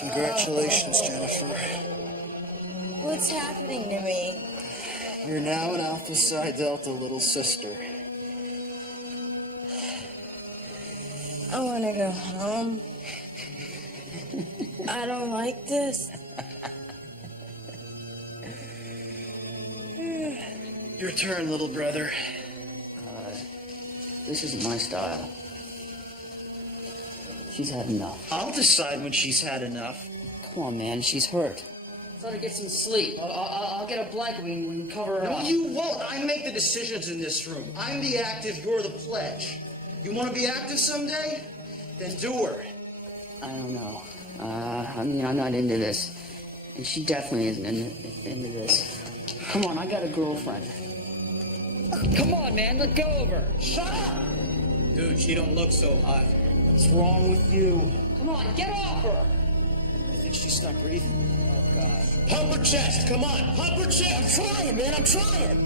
Congratulations, Jennifer. What's happening to me? You're now an Alpha Psi Delta little sister. I want to go home. I don't like this. Your turn, little brother. This isn't my style. She's had enough. I'll decide when she's had enough. Come on, man. She's hurt. Try to get some sleep. I'll get a blanket. We can cover her up. No, you won't. I make the decisions in this room. I'm the active, you're the pledge. You want to be active someday? Then do her. I don't know. I mean, I'm not into this. And she definitely isn't into this. Come on, I got a girlfriend. Come on, man. Let go of her. Shut up! Dude, she don't look so hot. What's wrong with you? Come on, get off her! I think she stopped breathing. Oh, God. Pump her chest, come on, pump her chest! I'm trying, man, I'm trying!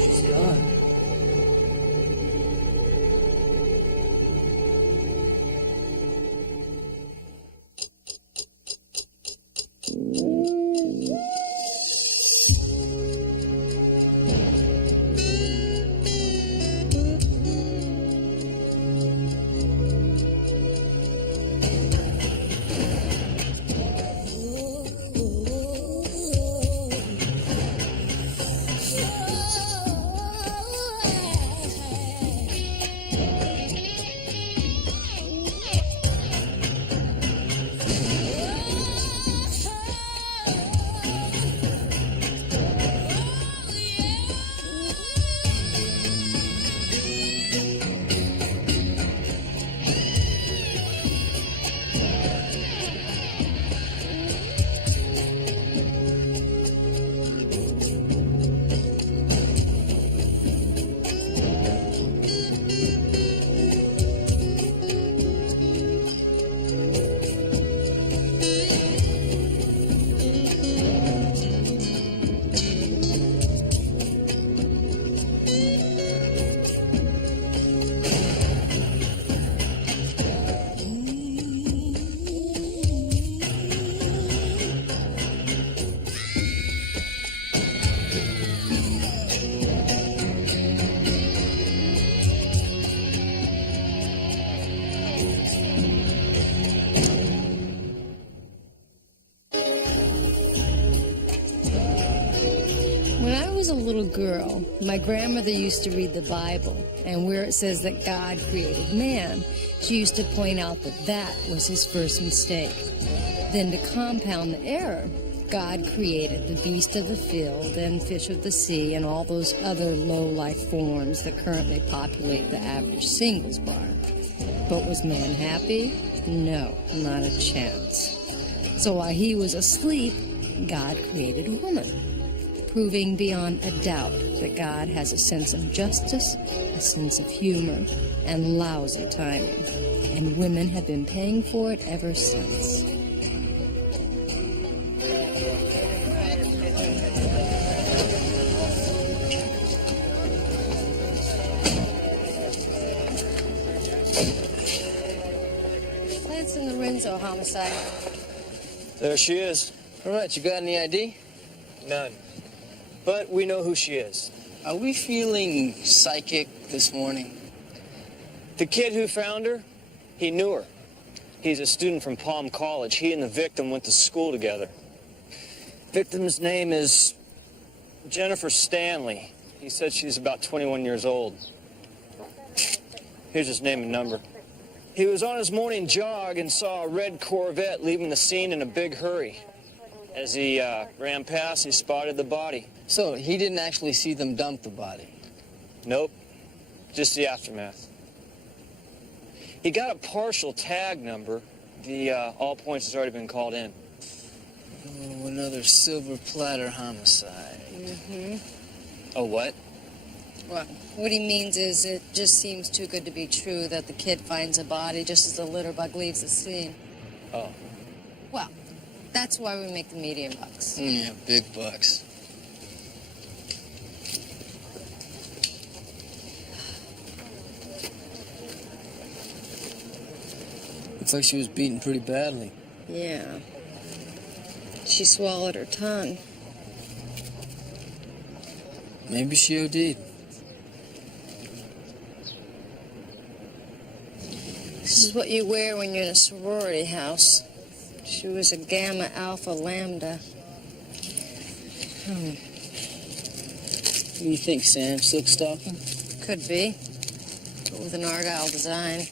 She's gone. was a little girl, my grandmother used to read the Bible, and where it says that God created man, she used to point out that that was his first mistake. Then to compound the error, God created the beast of the field and fish of the sea and all those other low-life forms that currently populate the average singles bar. But was man happy? No, not a chance. So while he was asleep, God created a woman, proving beyond a doubt that God has a sense of justice, a sense of humor, and lousy timing. And women have been paying for it ever since. Lance and Lorenzo homicide. There she is. All right, you got any ID? None. But we know who she is. Are we feeling psychic this morning? The kid who found her, he knew her. He's a student from Palm College. He and the victim went to school together. Victim's name is Jennifer Stanley. He said she's about 21 years old. Here's his name and number. He was on his morning jog and saw a red Corvette leaving the scene in a big hurry. As he ran past, he spotted the body. So he didn't actually see them dump the body? Nope, just the aftermath. He got a partial tag number. The all points has already been called in. Oh, another silver platter homicide. Mm-hmm. Oh, what? Well, what he means is it just seems too good to be true that the kid finds a body just as the litter bug leaves the scene. Oh. Well, that's why we make the medium bucks. Yeah, big bucks. Looks like she was beaten pretty badly. Yeah. She swallowed her tongue. Maybe she OD'd. This is what you wear when you're in a sorority house. She was a Gamma Alpha Lambda. What do you think, Sam? Silk stocking? Could be, but with an Argyle design.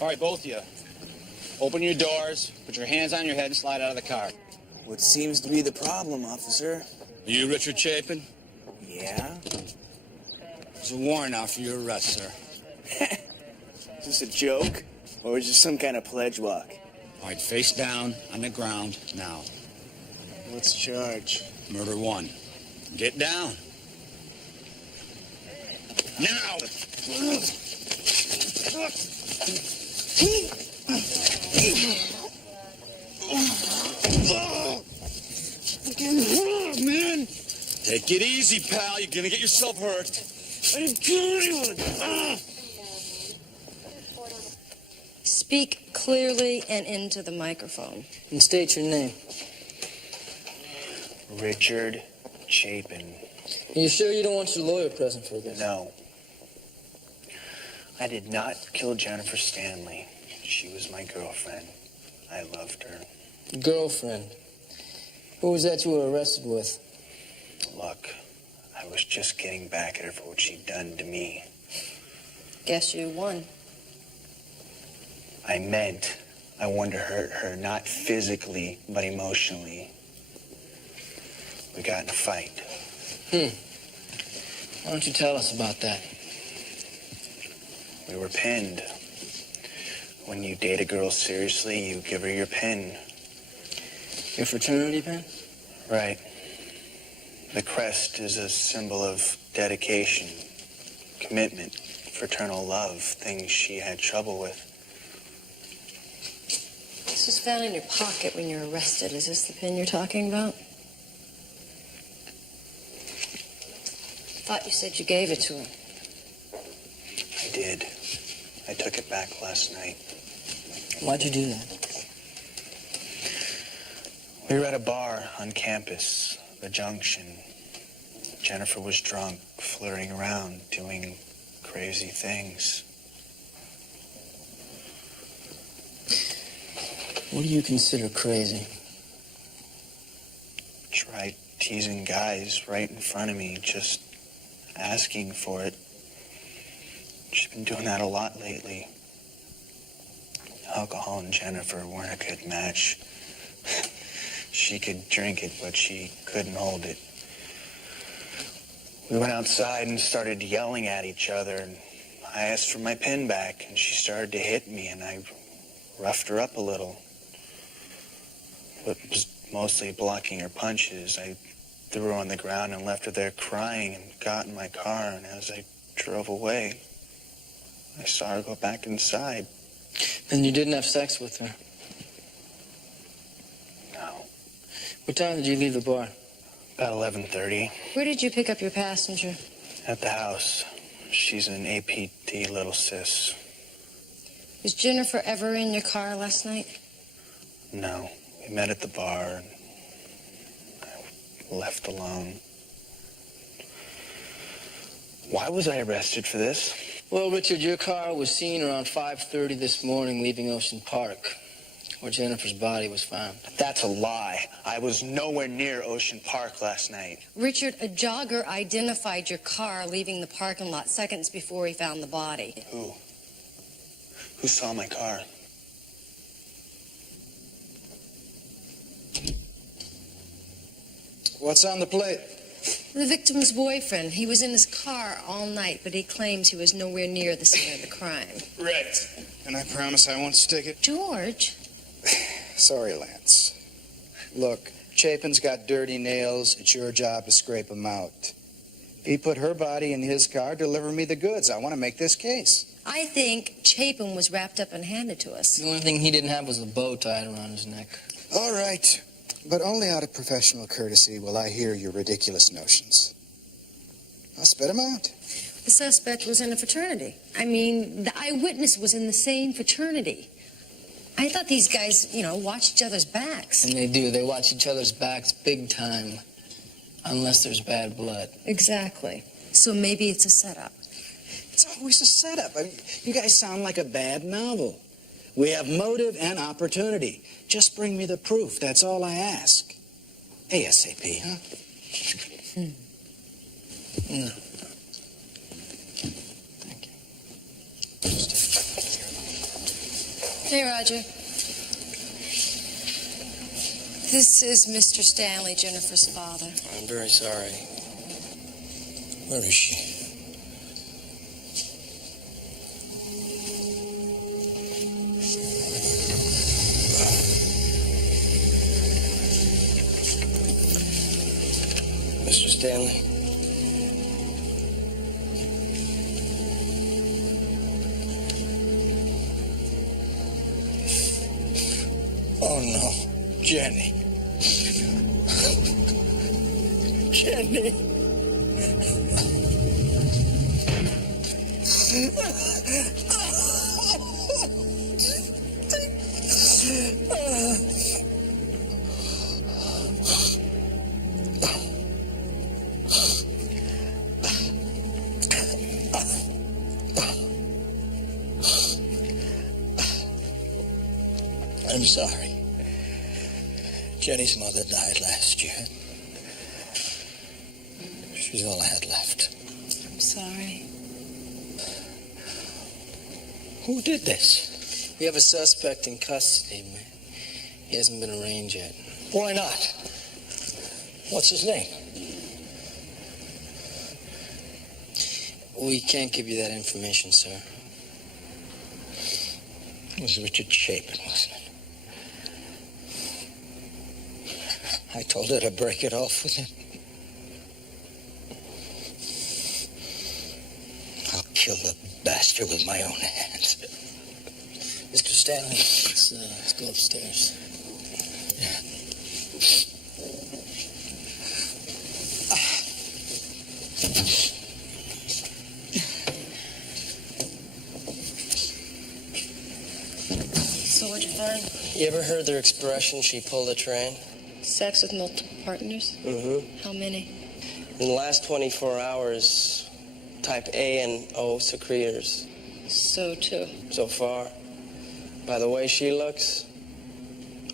All right, both of you. Open your doors, put your hands on your head, and slide out of the car. What seems to be the problem, officer? Are you Richard Chapin? Yeah? There's a warrant out for your arrest, sir. Is this a joke? Or is this some kind of pledge walk? All right, face down, on the ground, now. What's the charge? Murder 1. Get down. Now! Man! Take it easy, pal. You're gonna get yourself hurt. I didn't kill anyone. Speak clearly and into the microphone. And state your name. Richard Chapin. Are you sure you don't want your lawyer present for this? No. I did not kill Jennifer Stanley. She was my girlfriend. I loved her. Girlfriend. Who was that you were arrested with? Look, I was just getting back at her for what she'd done to me. Guess you won. I meant I wanted to hurt her, not physically, but emotionally. We got in a fight. Why don't you tell us about that? We were pinned. When you date a girl seriously, you give her your pin. Your fraternity pin? Right. The crest is a symbol of dedication, commitment, fraternal love, things she had trouble with. This was found in your pocket when you were arrested. Is this the pin you're talking about? I thought you said you gave it to him. I did. I took it back last night. Why'd you do that? We were at a bar on campus, the Junction. Jennifer was drunk, flirting around, doing crazy things. What do you consider crazy? Tried teasing guys right in front of me, just asking for it. She's been doing that a lot lately. Alcohol and Jennifer weren't a good match. She could drink it, but she couldn't hold it. We went outside and started yelling at each other, and I asked for my pin back, and she started to hit me, and I roughed her up a little. But it was mostly blocking her punches. I threw her on the ground and left her there crying and got in my car, and as I drove away, I saw her go back inside. And you didn't have sex with her? No. What time did you leave the bar? About 11:30. Where did you pick up your passenger? At the house. She's an APT little sis. Was Jennifer ever in your car last night? No. We met at the bar and I left alone. Why was I arrested for this? Well, Richard, your car was seen around 5:30 this morning leaving Ocean Park, where Jennifer's body was found. That's a lie. I was nowhere near Ocean Park last night. Richard, a jogger identified your car leaving the parking lot seconds before he found the body. Who? Who saw my car? What's on the plate? The victim's boyfriend. He was in his car all night, but he claims he was nowhere near the scene of the crime. Right. And I promise I won't stick it. George? Sorry, Lance. Look, Chapin's got dirty nails. It's your job to scrape them out. If he put her body in his car, deliver me the goods. I want to make this case. I think Chapin was wrapped up and handed to us. The only thing he didn't have was a bow tied around his neck. All right. But only out of professional courtesy will I hear your ridiculous notions. I'll spit them out. The suspect was in a fraternity. I mean, the eyewitness was in the same fraternity. I thought these guys, watch each other's backs. And they do. They watch each other's backs big time. Unless there's bad blood. Exactly. So maybe it's a setup. It's always a setup. I mean, you guys sound like a bad novel. We have motive and opportunity. Just bring me the proof. That's all I ask. ASAP, huh? No. Hey, Roger. This is Mr. Stanley, Jennifer's father. I'm very sorry. Where is she? Mr. Stanley? Oh, no. Jenny. Jenny. I'm sorry. Jenny's mother died last year. She's all I had left. I'm sorry. Who did this? We have a suspect in custody. He hasn't been arraigned yet. Why not? What's his name? We can't give you that information, sir. It was Richard Chapin, wasn't it? I told her to break it off with him. I'll kill the bastard with my own hands. Mr. Stanley, let's go upstairs. Yeah. So what'd you find? You ever heard their expression, she pulled a train? Sex with multiple partners? Mm-hmm. How many? In the last 24 hours, type A and O secretors. So too. So far. By the way she looks,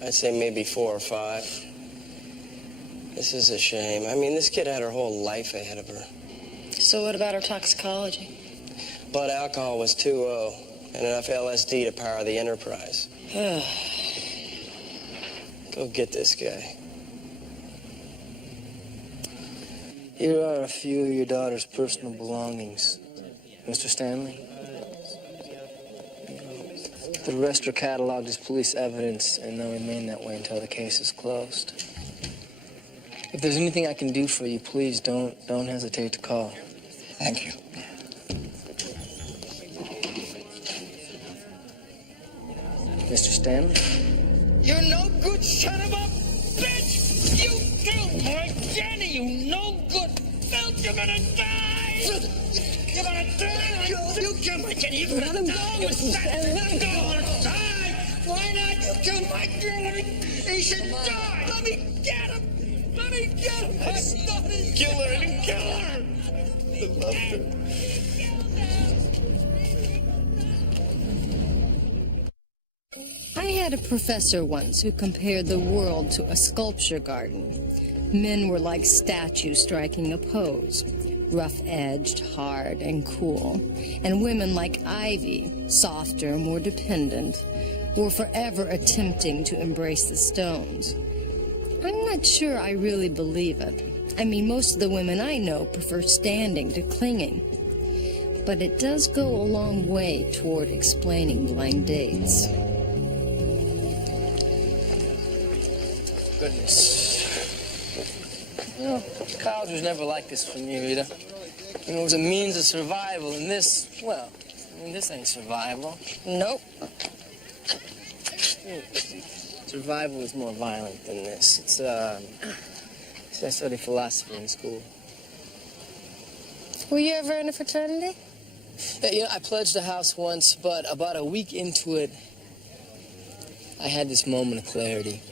I'd say maybe 4 or 5. This is a shame. I mean, this kid had her whole life ahead of her. So what about her toxicology? Blood alcohol was 2.0 and enough LSD to power the Enterprise. Go get this guy. Here are a few of your daughter's personal belongings, Mr. Stanley. The rest are cataloged as police evidence, and they'll remain that way until the case is closed. If there's anything I can do for you, please don't hesitate to call. Thank you. Mr. Stanley? You no good son of a bitch! You killed my Jenny, you no good filth! You're gonna die! You're gonna die! You killed my Jenny! You're gonna die! Let him go! Die! Why not? You killed my girl! He should die! Let me get him! Let me get him! I'm not his killer! I didn't kill her! I loved her. I had a professor once who compared the world to a sculpture garden. Men were like statues striking a pose, rough-edged, hard, and cool. And women like ivy, softer, more dependent, were forever attempting to embrace the stones. I'm not sure I really believe it. I mean, most of the women I know prefer standing to clinging. But it does go a long way toward explaining blind dates. Goodness. You know, college was never like this for me, Rita. You know, it was a means of survival, and this, well, I mean, this ain't survival. Nope. Survival is more violent than this. I studied philosophy in school. Were you ever in a fraternity? Yeah, you know, I pledged a house once, but about a week into it, I had this moment of clarity.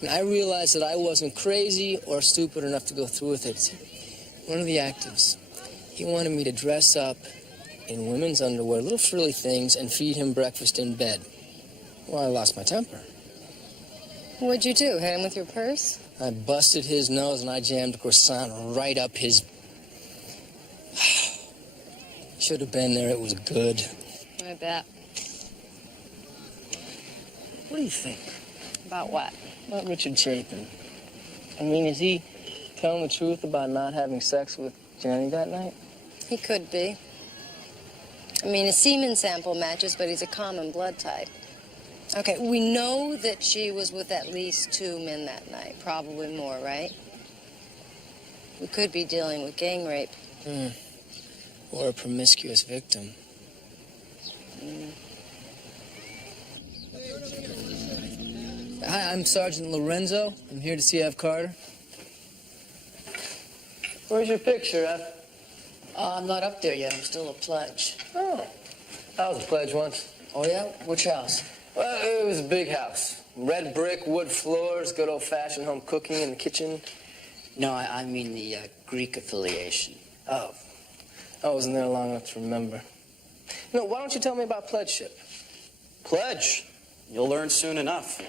And I realized that I wasn't crazy or stupid enough to go through with it. One of the actives, he wanted me to dress up in women's underwear, little frilly things, and feed him breakfast in bed. Well, I lost my temper. What'd you do, hit him with your purse? I busted his nose and I jammed a croissant right up his... Should have been there, it was good. I bet. What do you think? About what? About Richard Chapin. I mean, is he telling the truth about not having sex with Jenny that night? He could be. I mean, his semen sample matches, but he's a common blood type. Okay, we know that she was with at least 2 men that night, probably more, right? We could be dealing with gang rape. Or a promiscuous victim. Hi, I'm Sergeant Lorenzo. I'm here to see Ev Carter. Where's your picture, Ev? I'm not up there yet. I'm still a pledge. Oh, I was a pledge once. Oh, yeah? Which house? Well, it was a big house. Red brick, wood floors, good old-fashioned home cooking in the kitchen. No, I mean the Greek affiliation. Oh, I wasn't there long enough to remember. No, why don't you tell me about pledgeship? Pledge. You'll learn soon enough.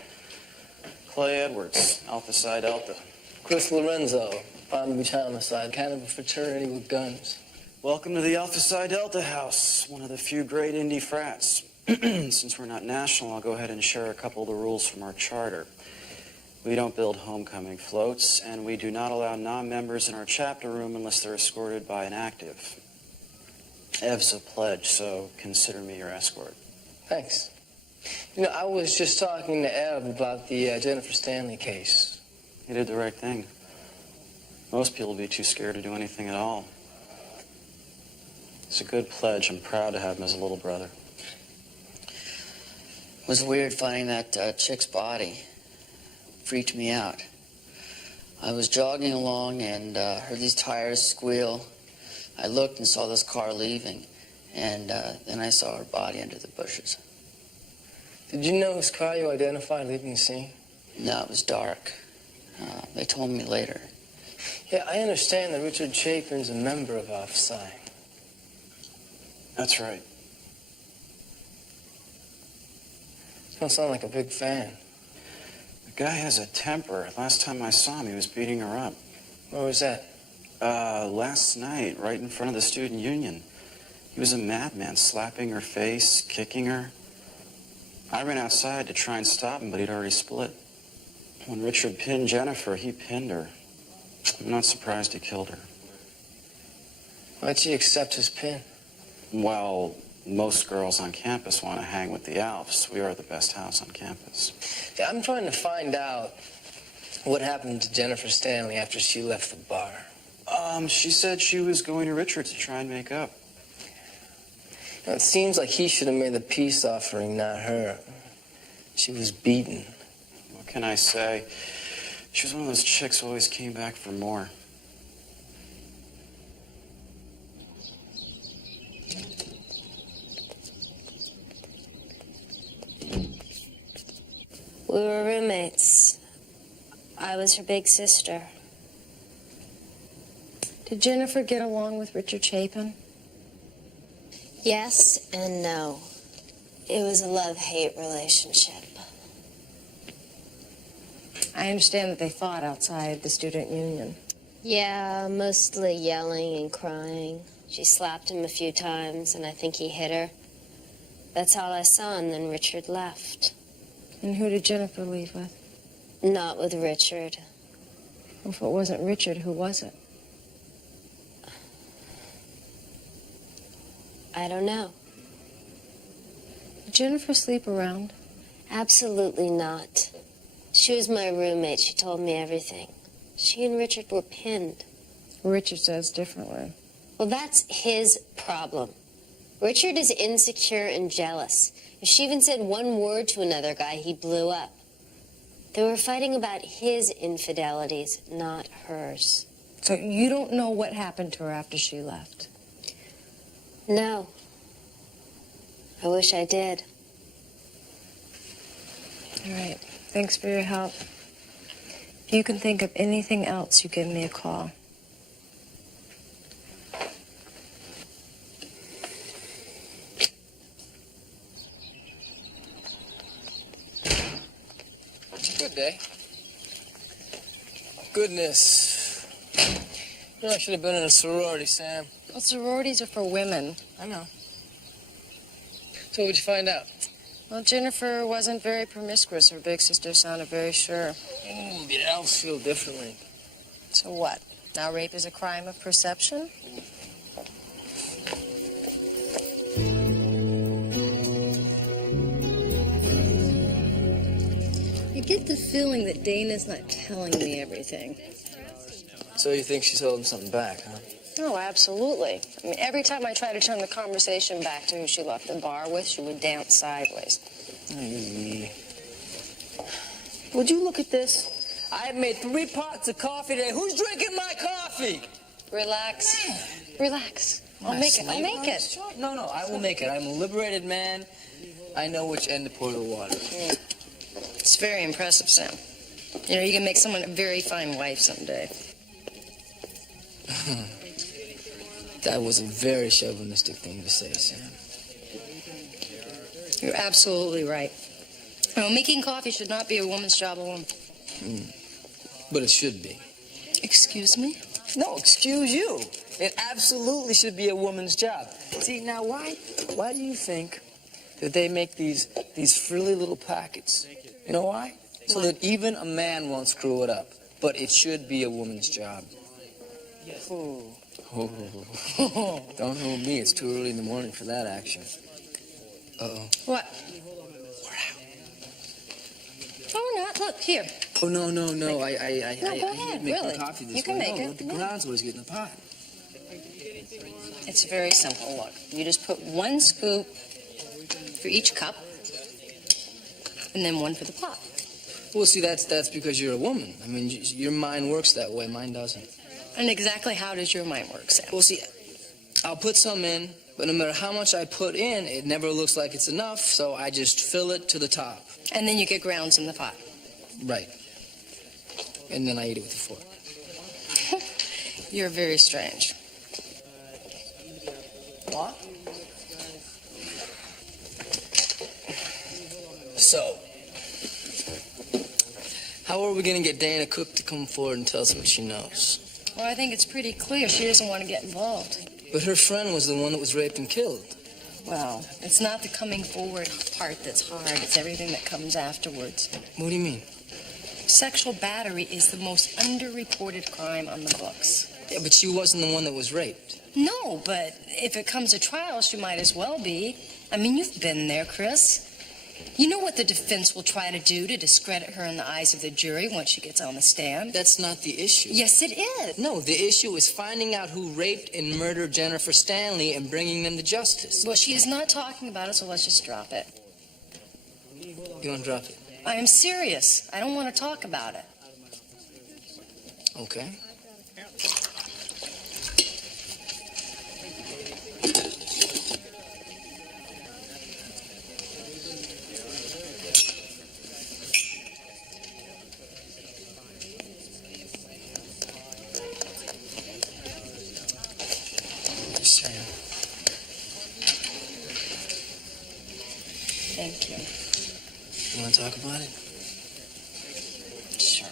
Clay Edwards, Alpha Psi Delta. Chris Lorenzo, Palm Beach Homicide, kind of a fraternity with guns. Welcome to the Alpha Psi Delta house, one of the few great indie frats. Since we're not national, I'll go ahead and share a couple of the rules from our charter. We don't build homecoming floats, and we do not allow non-members in our chapter room unless they're escorted by an active. Ev's a pledge, so consider me your escort. Thanks. You know, I was just talking to Ev about the Jennifer Stanley case. You did the right thing. Most people would be too scared to do anything at all. It's a good pledge. I'm proud to have him as a little brother. It was weird finding that chick's body. Freaked me out. I was jogging along and heard these tires squeal. I looked and saw this car leaving, and then I saw her body under the bushes. Did you know whose car you identified leaving the scene? No, it was dark. They told me later. Yeah, I understand that Richard Chapin's a member of Alpha Psi. That's right. You don't sound like a big fan. The guy has a temper. Last time I saw him, he was beating her up. Where was that? Last night, right in front of the student union. He was a madman, slapping her face, kicking her. I ran outside to try and stop him, but he'd already split. When Richard pinned Jennifer, he pinned her. I'm not surprised he killed her. Why'd she accept his pin? Well, most girls on campus want to hang with the Alps. We are the best house on campus. Yeah, I'm trying to find out what happened to Jennifer Stanley after she left the bar. She said she was going to Richard to try and make up. Now, it seems like he should have made the peace offering, not her. She was beaten. What can I say? She was one of those chicks who always came back for more. We were roommates. I was her big sister. Did Jennifer get along with Richard Chapin? Yes and no. It was a love-hate relationship. I understand that they fought outside the student union. Yeah, mostly yelling and crying. She slapped him a few times, and I think he hit her. That's all I saw, and then Richard left. And who did Jennifer leave with? Not with Richard. If it wasn't Richard, who was it? I don't know. Did Jennifer sleep around? Absolutely not. She was my roommate. She told me everything. She and Richard were pinned. Richard says differently. Well, that's his problem. Richard is insecure and jealous. If she even said one word to another guy, he blew up. They were fighting about his infidelities, not hers. So you don't know what happened to her after she left? No. I wish I did. All right. Thanks for your help. If you can think of anything else, you give me a call. Good day. Goodness. You know, I should have been in a sorority, Sam. Well, sororities are for women. I know. So what'd you find out? Well, Jennifer wasn't very promiscuous. Her big sister sounded very sure. The elves feel differently. So what? Now rape is a crime of perception? I get the feeling that Dana's not telling me everything. So you think she's holding something back, huh? Oh, absolutely. I mean, every time I try to turn the conversation back to who she left the bar with, she would dance sideways. Would you look at this? I have made 3 pots of coffee today. Who's drinking my coffee? Relax. Relax. I'll make it. I'll make it. No, I will make it. I'm a liberated man. I know which end to pour the water. It's very impressive, Sam. You know, you can make someone a very fine wife someday. That was a very chauvinistic thing to say, Sam. You're absolutely right. Well, making coffee should not be a woman's job alone. But it should be. Excuse me? No, excuse you. It absolutely should be a woman's job. See, now why do you think that they make these frilly little packets? You know why? So that even a man won't screw it up. But it should be a woman's job. Oh. Don't hold me. It's too early in the morning for that action. Uh-oh. What? We're out. Oh, not. Look, here. Oh, no. No, go I ahead, make really. the coffee this You can way. make No, it. let the Yeah. grounds always get in the pot. It's very simple. Look, you just put 1 scoop for each cup, and then 1 for the pot. Well, see, that's because you're a woman. I mean, your mind works that way. Mine doesn't. And exactly how does your mind work, Sam? Well, see, I'll put some in, but no matter how much I put in, it never looks like it's enough, so I just fill it to the top. And then you get grounds in the pot. Right. And then I eat it with a fork. You're very strange. What? So, how are we going to get Dana Cook to come forward and tell us what she knows? Well, I think it's pretty clear she doesn't want to get involved. But her friend was the one that was raped and killed. Well, it's not the coming forward part that's hard. It's everything that comes afterwards. What do you mean? Sexual battery is the most underreported crime on the books. Yeah, but she wasn't the one that was raped. No, but if it comes to trial, she might as well be. I mean, you've been there, Chris. You know what the defense will try to do to discredit her in the eyes of the jury once she gets on the stand? That's not the issue. Yes, it is. No, the issue is finding out who raped and murdered Jennifer Stanley and bringing them to justice. Well, she is not talking about it, so let's just drop it. You want to drop it? I am serious. I don't want to talk about it. Okay. Sam. Thank you. You want to talk about it? Sure.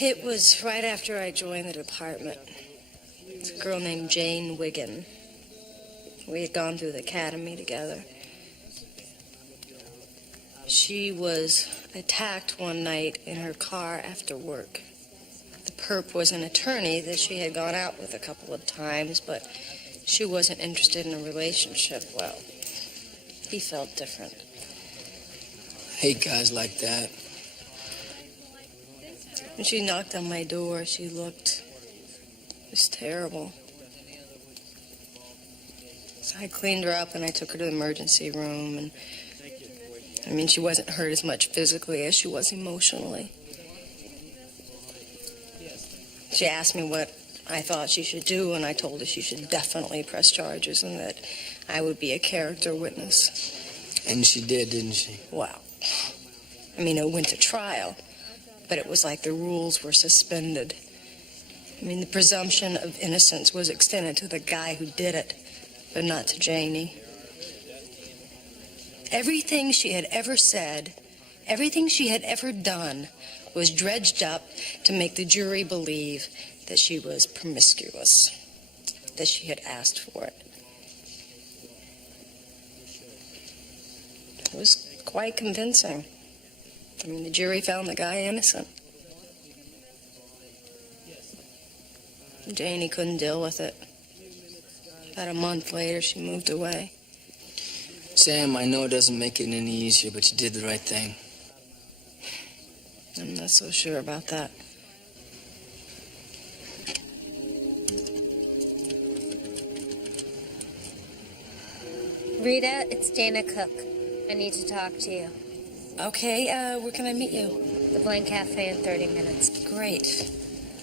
It was right after I joined the department. It's a girl named Jane Wiggin. We had gone through the academy together. She was attacked one night in her car after work. The perp was an attorney that she had gone out with a couple of times, but she wasn't interested in a relationship. Well, he felt different. I hate guys like that. When she knocked on my door, she looked just terrible. So I cleaned her up and I took her to the emergency room. And I mean, she wasn't hurt as much physically as she was emotionally. She asked me what I thought she should do, and I told her she should definitely press charges and that I would be a character witness. And she did, didn't she? Well, I mean, it went to trial, but it was like the rules were suspended. I mean, the presumption of innocence was extended to the guy who did it, but not to Janie. Everything she had ever said, everything she had ever done was dredged up to make the jury believe that she was promiscuous, that she had asked for it. It was quite convincing. I mean, the jury found the guy innocent. Janie couldn't deal with it. About a month later, she moved away. Sam, I know it doesn't make it any easier, but you did the right thing. I'm not so sure about that. Rita, it's Dana Cook. I need to talk to you. Okay, where can I meet you? The Blank Cafe in 30 minutes. Great.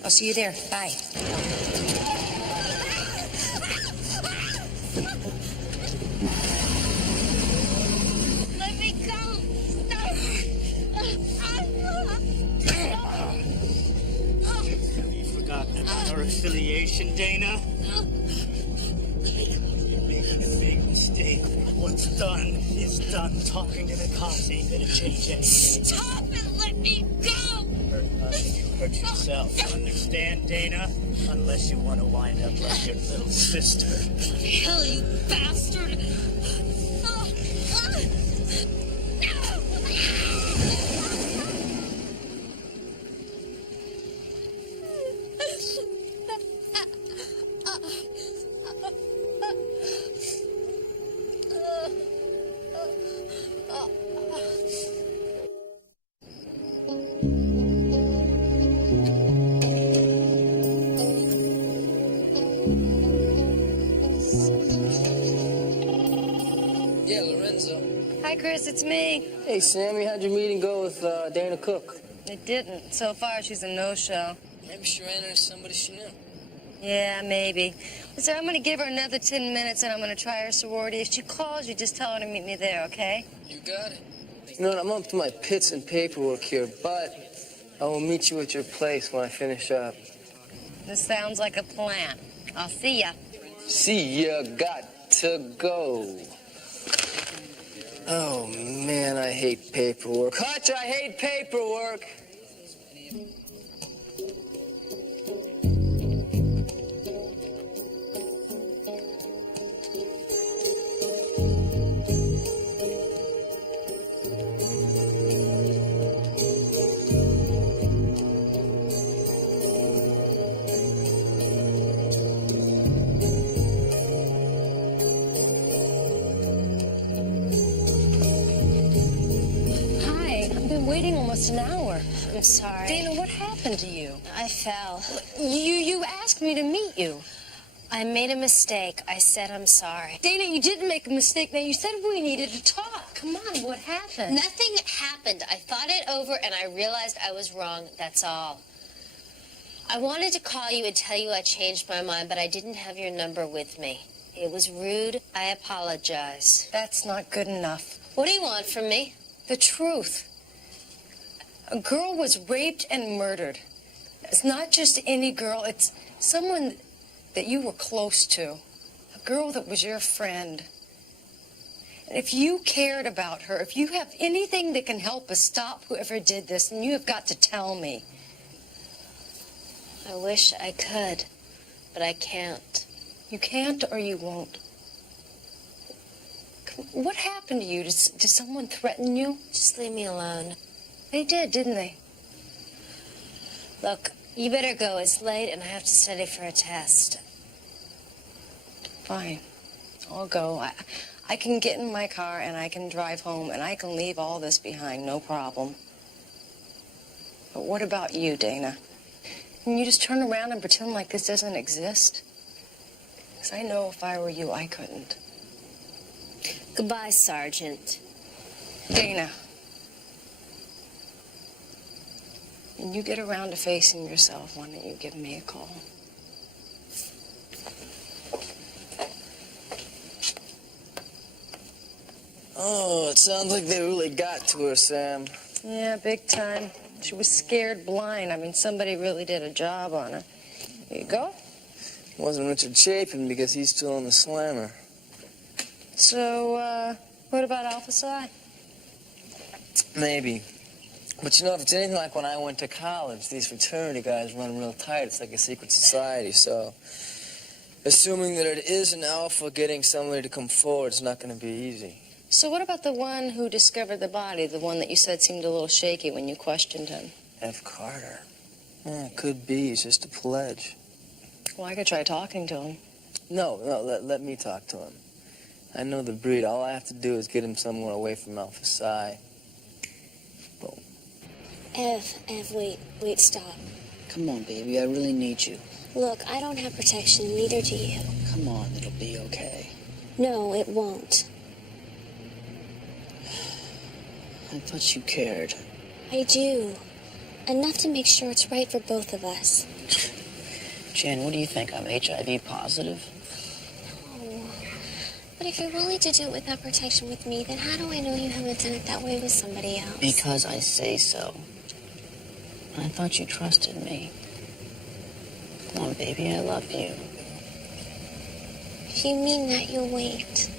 I'll see you there. Bye. Let me go! Have you forgotten about our affiliation, Dana? You're making a big mistake. What's done is done. Talking to the cops ain't gonna change anything. Stop and let me go! Hurt nothing, you hurt yourself. Understand, Dana? Unless you want to wind up like your little sister. Hell, you bastard! Yeah, Lorenzo. Hi, Chris, it's me. Hey, Sammy, how'd your meeting go with Dana Cook? It didn't. So far, she's a no-show. Maybe she ran into somebody she knew. Yeah, maybe. So I'm going to give her another 10 minutes, and I'm going to try her sorority. If she calls you, just tell her to meet me there, okay? You got it. You know what, I'm up to my pits and paperwork here, but I will meet you at your place when I finish up. This sounds like a plan. I'll see ya. See ya, got to go. Oh, man, I hate paperwork. Hutch, I hate paperwork. Waiting almost an hour. I'm sorry. Dana, what happened to you? I fell. You asked me to meet you. I made a mistake. I said I'm sorry. Dana, you didn't make a mistake. Now, you said we needed to talk. Come on, what happened? Nothing happened. I thought it over and I realized I was wrong. That's all. I wanted to call you and tell you I changed my mind, but I didn't have your number with me. It was rude. I apologize. That's not good enough. What do you want from me? The truth. A girl was raped and murdered. It's not just any girl. It's someone that you were close to. A girl that was your friend. And if you cared about her, if you have anything that can help us stop whoever did this, then you have got to tell me. I wish I could, but I can't. You can't or you won't. What happened to you? Did someone threaten you? Just leave me alone. They did, didn't they? Look, you better go. It's late and I have to study for a test. Fine. I'll go. I can get in my car and I can drive home and I can leave all this behind, no problem. But what about you, Dana? Can you just turn around and pretend like this doesn't exist? Because I know if I were you, I couldn't. Goodbye, Sergeant. Dana. When you get around to facing yourself, why don't you give me a call? Oh, it sounds like they really got to her, Sam. Yeah, big time. She was scared blind. I mean, somebody really did a job on her. Here you go. It wasn't Richard Chapin because he's still on the slammer. So, what about Alpha Psi? Maybe. But you know, if it's anything like when I went to college, these fraternity guys run real tight. It's like a secret society, so assuming that it is an alpha, getting somebody to come forward is not going to be easy. So what about the one who discovered the body, the one that you said seemed a little shaky when you questioned him? F. Carter. Yeah, it could be. He's just a pledge. Well, I could try talking to him. No, let me talk to him. I know the breed. All I have to do is get him somewhere away from Alpha Psi. Boom. Ev, wait, stop. Come on, baby, I really need you. Look, I don't have protection, neither do you. Come on, it'll be okay. No, it won't. I thought you cared. I do. Enough to make sure it's right for both of us. Jan, what do you think? I'm HIV positive? Oh. But if you're willing to do it without protection with me, then how do I know you haven't done it that way with somebody else? Because I say so. I thought you trusted me. Come on, baby, I love you. If you mean that, you'll wait.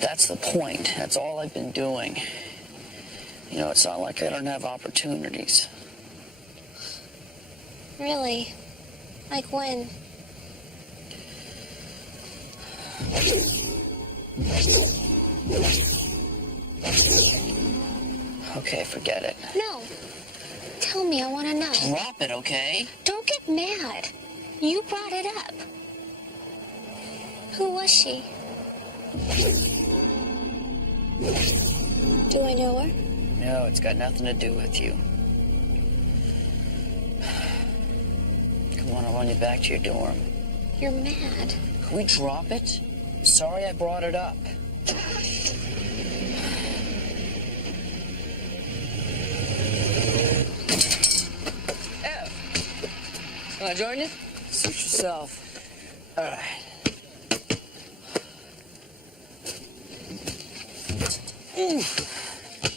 That's the point. That's all I've been doing. You know, it's not like I don't have opportunities. Really? Like when? Okay, forget it. No. Tell me, I want to know. Drop it, okay? Don't get mad. You brought it up. Who was she? Do I know her? No, it's got nothing to do with you. Come on, I'll run you back to your dorm. You're mad. Can we drop it? Sorry I brought it up. Can I join you? Suit yourself. All right.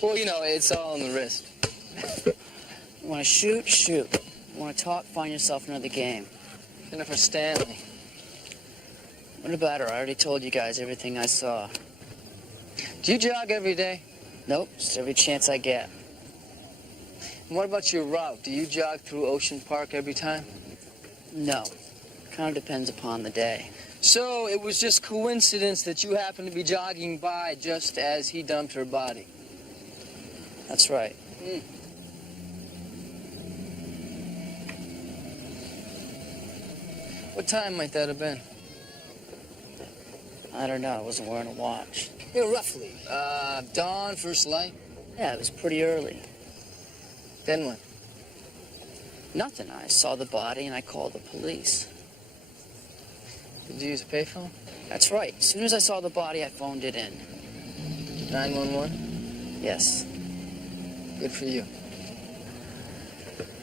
Well, you know, it's all on the wrist. You want to shoot? Shoot. You want to talk? Find yourself another game. Jennifer Stanley. What about her? I already told you guys everything I saw. Do you jog every day? Nope, just every chance I get. And what about your route? Do you jog through Ocean Park every time? No. Kind of depends upon the day. So it was just coincidence that you happened to be jogging by just as he dumped her body. That's right. What time might that have been? I don't know. I wasn't wearing a watch. Yeah, roughly. Dawn, first light? Yeah, it was pretty early. Then what? Nothing. I saw the body and I called the police. Did you use a payphone? That's right. As soon as I saw the body, I phoned it in. 911? Yes. Good for you.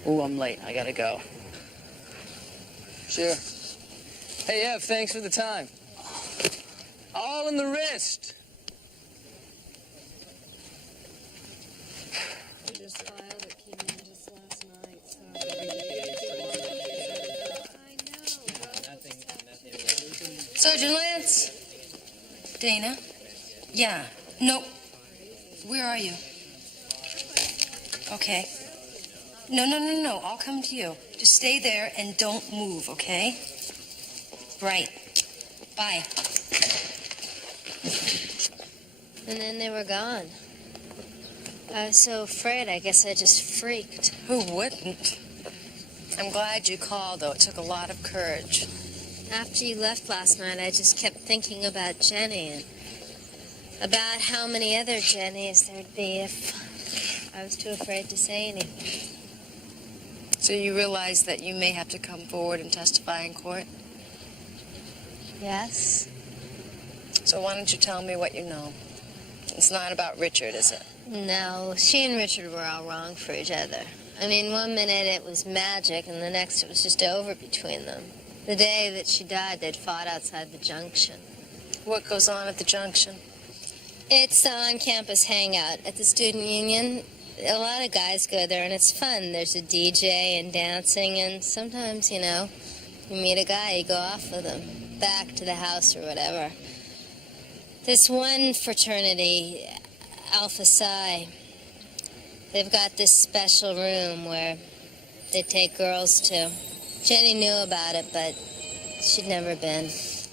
Ooh, I'm late. I gotta go. Sure. Hey, Ev, thanks for the time. All in the wrist. This file that came in just last night, so... Sergeant Lance? Dana? Yeah. No. Where are you? Okay. No. I'll come to you. Just stay there and don't move, okay? Right. Bye. And then they were gone. I was so afraid, I guess I just freaked. Who wouldn't? I'm glad you called, though. It took a lot of courage. After you left last night, I just kept thinking about Jenny and about how many other Jennys there'd be if I was too afraid to say anything. So you realize that you may have to come forward and testify in court? Yes? So why don't you tell me what you know? It's not about Richard, is it? No, she and Richard were all wrong for each other. I mean, one minute it was magic, and the next it was just over between them. The day that she died, they'd fought outside the junction. What goes on at the junction? It's the on-campus hangout at the student union. A lot of guys go there, and it's fun. There's a DJ and dancing, and sometimes, you know, you meet a guy, you go off with him, back to the house or whatever. This one fraternity, Alpha Psi, they've got this special room where they take girls to. Jenny knew about it, but she'd never been.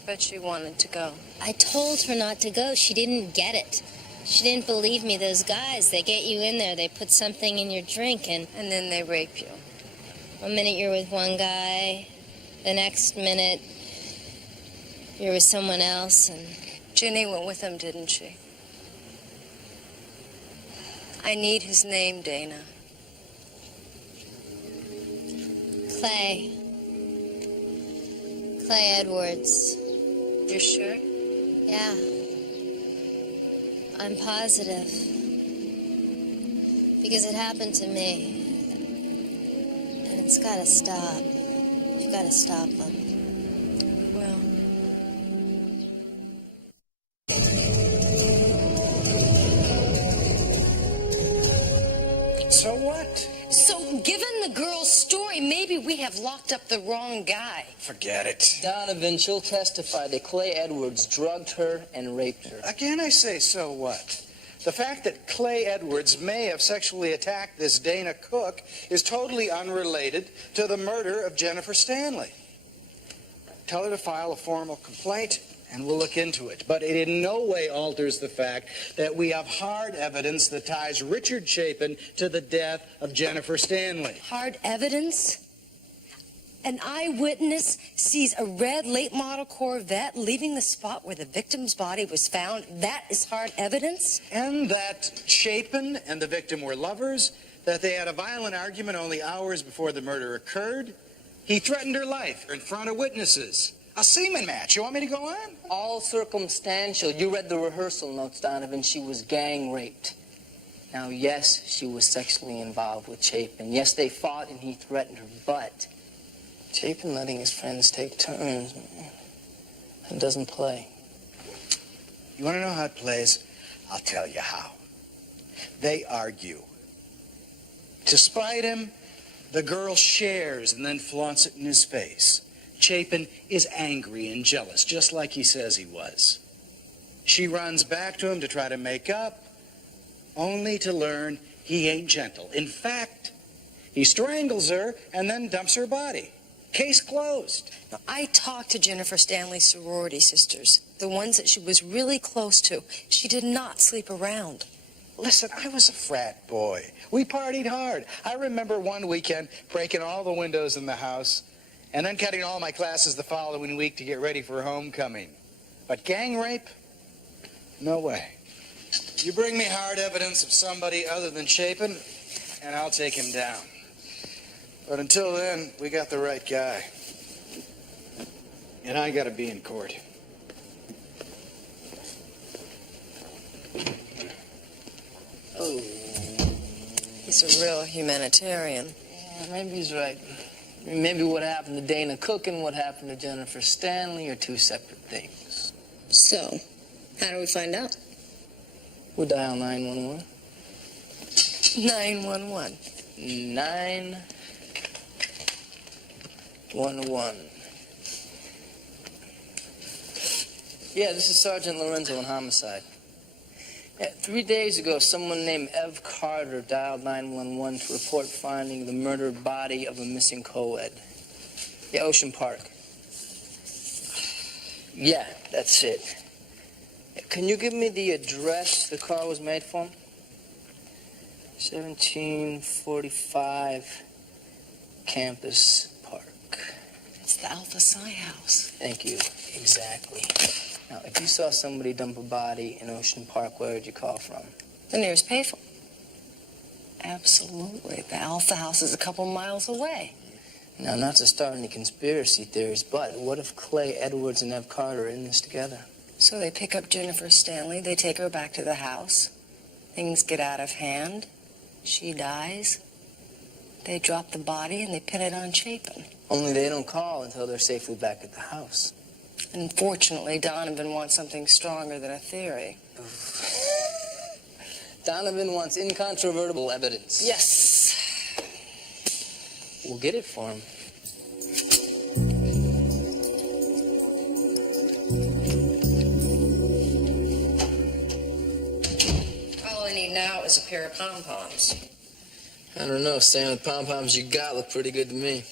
But she wanted to go. I told her not to go. She didn't get it. She didn't believe me. Those guys, they get you in there, they put something in your drink, and then they rape you. One minute you're with one guy, the next minute you're with someone else, and... Jenny went with him, didn't she? I need his name, Dana. Clay. Clay Edwards. You're sure? Yeah. I'm positive. Because it happened to me. And it's gotta stop. You've gotta stop them. Well. So what? So, given the girl's story, maybe we have locked up the wrong guy. Forget it. Donovan, she'll testify that Clay Edwards drugged her and raped her. Again, I say, so what? The fact that Clay Edwards may have sexually attacked this Dana Cook is totally unrelated to the murder of Jennifer Stanley. Tell her to file a formal complaint, and we'll look into it. But it in no way alters the fact that we have hard evidence that ties Richard Chapin to the death of Jennifer Stanley. Hard evidence? An eyewitness sees a red late-model Corvette leaving the spot where the victim's body was found. That is hard evidence? And that Chapin and the victim were lovers, that they had a violent argument only hours before the murder occurred. He threatened her life in front of witnesses. A semen match. You want me to go on? All circumstantial. You read the rehearsal notes, Donovan. She was gang raped. Now, yes, she was sexually involved with Chapin. Yes, they fought and he threatened her, but Chapin letting his friends take turns and doesn't play. You want to know how it plays? I'll tell you how. They argue. To spite him, the girl shares and then flaunts it in his face. Chapin is angry and jealous, just like he says he was. She runs back to him to try to make up, only to learn he ain't gentle. In fact, he strangles her and then dumps her body. Case closed. Now, I talked to Jennifer Stanley's sorority sisters, the ones that she was really close to. She did not sleep around. Listen, I was a frat boy. We partied hard. I remember one weekend breaking all the windows in the house and then cutting all my classes the following week to get ready for homecoming. But gang rape? No way. You bring me hard evidence of somebody other than Chapin, and I'll take him down. But until then, we got the right guy. And I gotta be in court. Oh. He's a real humanitarian. Yeah, maybe he's right. Maybe what happened to Dana Cook and what happened to Jennifer Stanley are two separate things. So, how do we find out? We'll dial 911. 911. 911. Yeah, this is Sergeant Lorenzo in homicide. Yeah, 3 days ago, someone named Ev Carter dialed 911 to report finding the murdered body of a missing co-ed. Yeah, Ocean Park. Yeah, that's it. Can you give me the address the car was made from? 1745 Campus Park. It's the Alpha Psi house. Thank you. Exactly. Now, if you saw somebody dump a body in Ocean Park, where would you call from? The nearest payphone. Absolutely. The Alpha house is a couple miles away. Now, not to start any conspiracy theories, but what if Clay Edwards and Ev Carter are in this together? So they pick up Jennifer Stanley, they take her back to the house. Things get out of hand. She dies. They drop the body and they pin it on Chapin. Only they don't call until they're safely back at the house. Unfortunately, Donovan wants something stronger than a theory. Donovan wants incontrovertible evidence. Yes. We'll get it for him. All I need now is a pair of pom-poms. I don't know, Sam. The pom-poms you got look pretty good to me.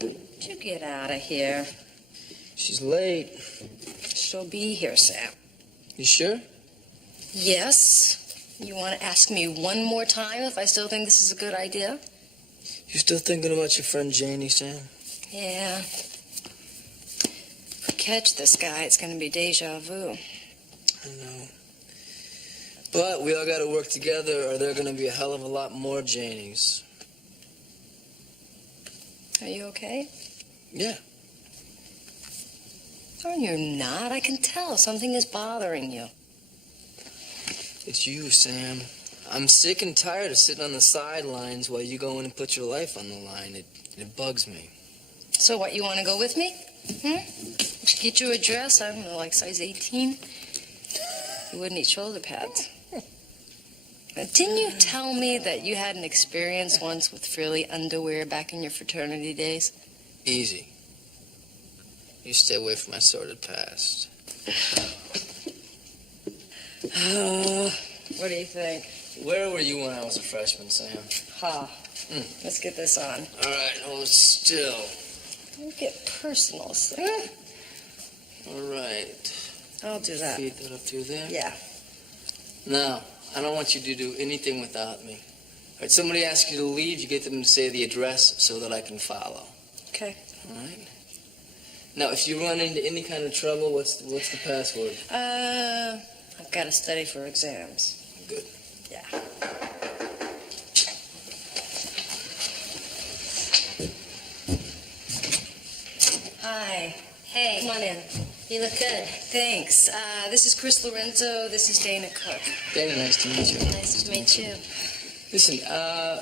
Would you get out of here? She's late. She'll be here, Sam. You sure? Yes. You want to ask me one more time if I still think this is a good idea? You still thinking about your friend Janie, Sam? Yeah. If we catch this guy, it's going to be deja vu. I know. But we all got to work together, or there are going to be a hell of a lot more Janies. Are you okay? Yeah. Oh, you're not. I can tell. Something is bothering you. It's you, Sam. I'm sick and tired of sitting on the sidelines while you go in and put your life on the line. It bugs me. So what, you want to go with me? Get you a dress, I don't know, like size 18? You wouldn't eat shoulder pads. Didn't you tell me that you had an experience once with frilly underwear back in your fraternity days? Easy. You stay away from my sordid past. What do you think? Where were you when I was a freshman, Sam? Let's get this on. All right, hold still. Don't get personal, Sam. All right. I'll do that. Feed that up through there? Yeah. Now, I don't want you to do anything without me. All right, somebody asks you to leave, you get them to say the address so that I can follow. Okay. All right? Now, if you run into any kind of trouble, what's the password? I've got to study for exams. Good. Yeah. Hi. Hey. Come on in. You look good. Thanks. This is Chris Lorenzo. This is Dana Cook. Dana, nice to meet you. Nice to meet you. Listen,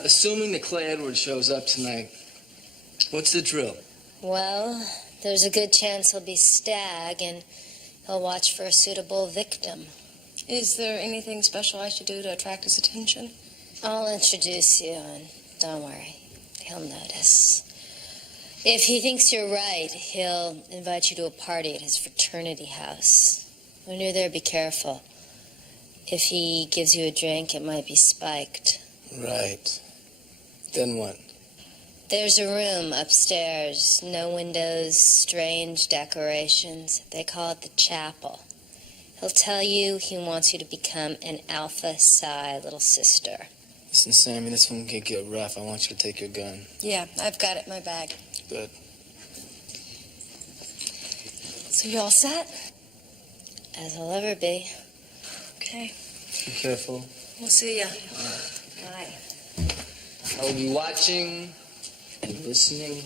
assuming that Clay Edwards shows up tonight, what's the drill? Well, there's a good chance he'll be stag, and he'll watch for a suitable victim. Is there anything special I should do to attract his attention? I'll introduce you, and don't worry, he'll notice. If he thinks you're right, he'll invite you to a party at his fraternity house. When you're there, be careful. If he gives you a drink, it might be spiked. Right. Then what? There's a room upstairs. No windows, strange decorations. They call it the chapel. He'll tell you he wants you to become an Alpha Psi little sister. Listen, Sammy, this one can get rough. I want you to take your gun. Yeah, I've got it in my bag. Good. So you all set? As I'll ever be. Okay. Be careful. We'll see ya. Bye. I'll be watching and listening.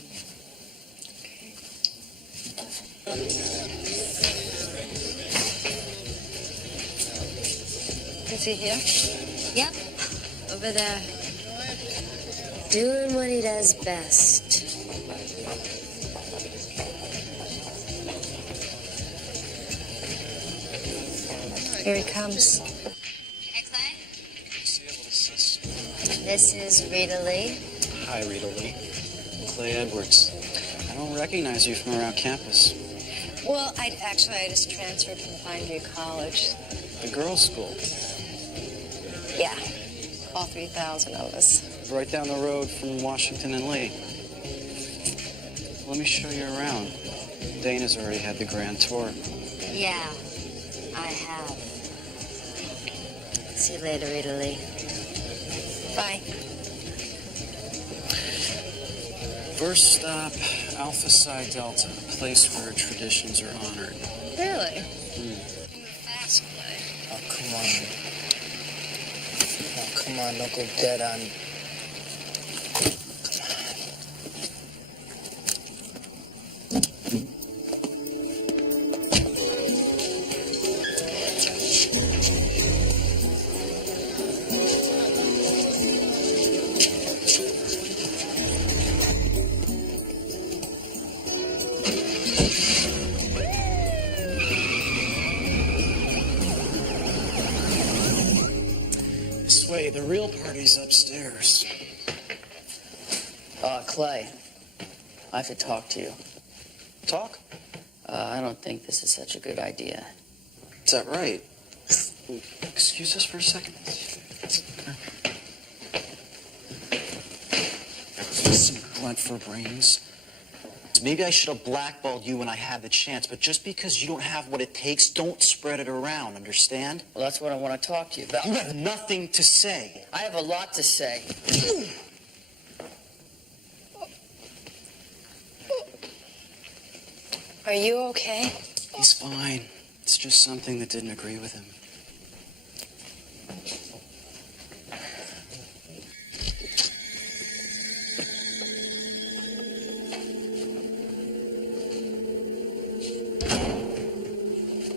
Is he here? Yep, over there. Doing what he does best. Here he comes. Hey, Clay. This is Rita Lee. Hi, Rita Lee. Clay Edwards. I don't recognize you from around campus. Well, I just transferred from Pine View College. The girls' school. Yeah, all 3,000 of us. Right down the road from Washington and Lee. Let me show you around. Dana's already had the grand tour. Yeah, I have. See you later, Rita Lee. Bye. First stop, Alpha Psi Delta, a place where traditions are honored. Really? Fast, Clay. Oh, come on. Oh, come on, don't go dead on. This way, the real party's upstairs. Clay, I have to talk to you. Talk? I don't think this is such a good idea. Is that right? Excuse us for a second. Some blunt for brains. Maybe I should have blackballed you when I had the chance, but just because you don't have what it takes, don't spread it around, understand? Well, that's what I want to talk to you about. You have nothing to say. I have a lot to say. Are you okay? He's fine. It's just something that didn't agree with him.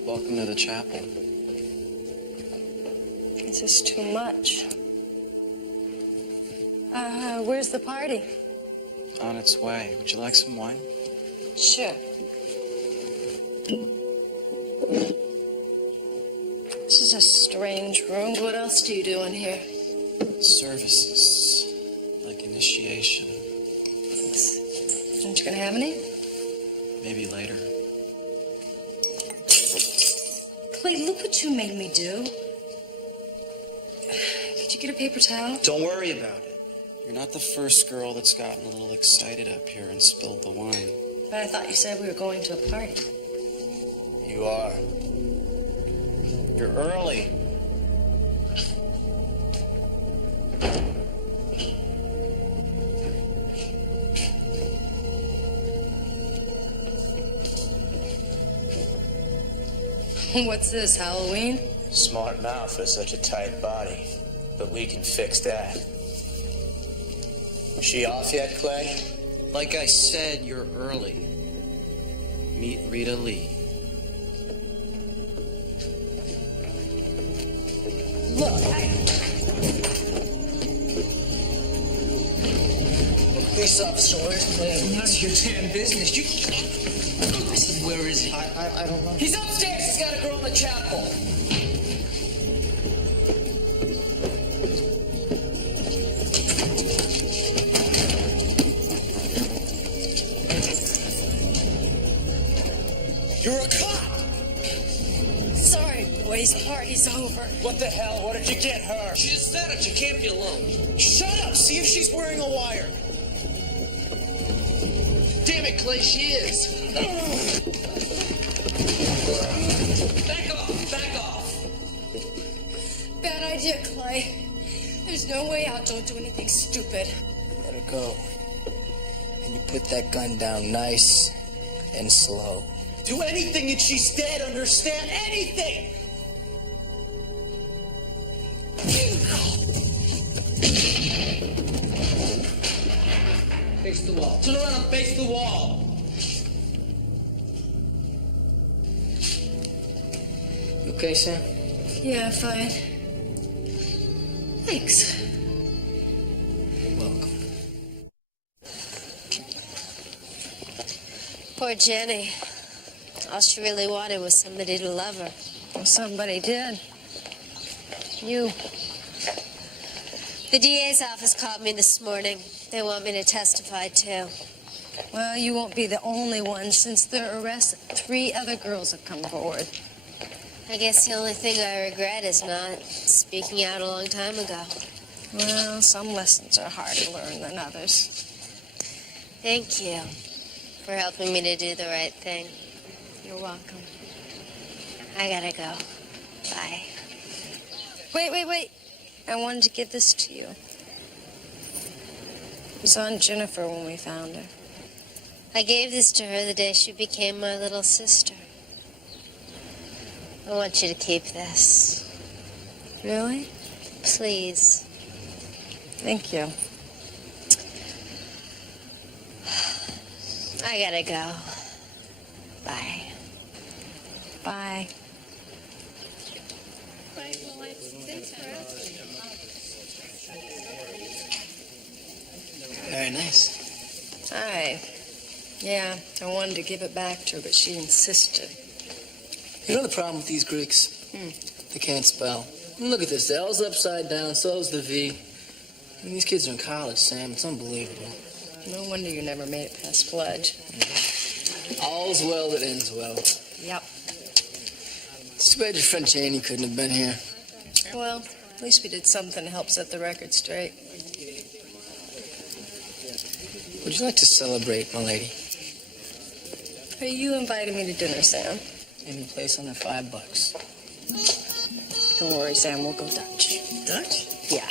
Welcome to the chapel. This is too much. Where's the party? On its way. Would you like some wine? Sure. This is a strange room. What else do you do in here? Services. Like initiation. Aren't you gonna have any? Maybe later. Clay, look what you made me do. Could you get a paper towel? Don't worry about it. You're not the first girl that's gotten a little excited up here and spilled the wine. But I thought you said we were going to a party. You are. You're early. What's this, Halloween? Smart mouth for such a tight body, but we can fix that. She off yet, Clay? Like I said, you're early. Meet Rita Lee. Look, Police officer, where's Clay? None of your damn business. You. I said, where is he? I don't know. He's upstairs. He's got a girl in the chapel. You're a cop! sorry, boys. The party's over. What the hell? What did you get her? She just said it. She can't be alone. Shut up! See if she's wearing a wire. Damn it, Clay, she is. Back off! Back off! Bad idea, Clay. There's no way out. Don't do anything stupid. Let her go. And you put that gun down nice and slow. Do anything and she's dead, understand? Anything! Face the wall. Turn around and face the wall. You okay, Sam? Yeah, fine. Thanks. Welcome. Poor Jenny. All she really wanted was somebody to love her. Well, somebody did. You. The DA's office called me this morning. They want me to testify, too. Well, you won't be the only one. Since their arrest, 3 other girls have come forward. I guess the only thing I regret is not speaking out a long time ago. Well, some lessons are harder to learn than others. Thank you for helping me to do the right thing. You're welcome. I gotta go. Bye. Wait. I wanted to give this to you. It was on Jennifer when we found her. I gave this to her the day she became my little sister. I want you to keep this. Really? Please. Thank you. I gotta go. Bye. Bye. Very nice. Hi. Yeah, I wanted to give it back to her, but she insisted. You know the problem with these Greeks? They can't spell. Look at this. The L's upside down, so's the V. I mean, these kids are in college, Sam. It's unbelievable. No wonder you never made it past pledge. All's well that ends well. Yep. It's too bad your friend Janie couldn't have been here. Well, at least we did something to help set the record straight. Would you like to celebrate, my lady? Are you inviting me to dinner, Sam? Any place under $5. Don't worry, Sam. We'll go Dutch. Dutch? Yeah.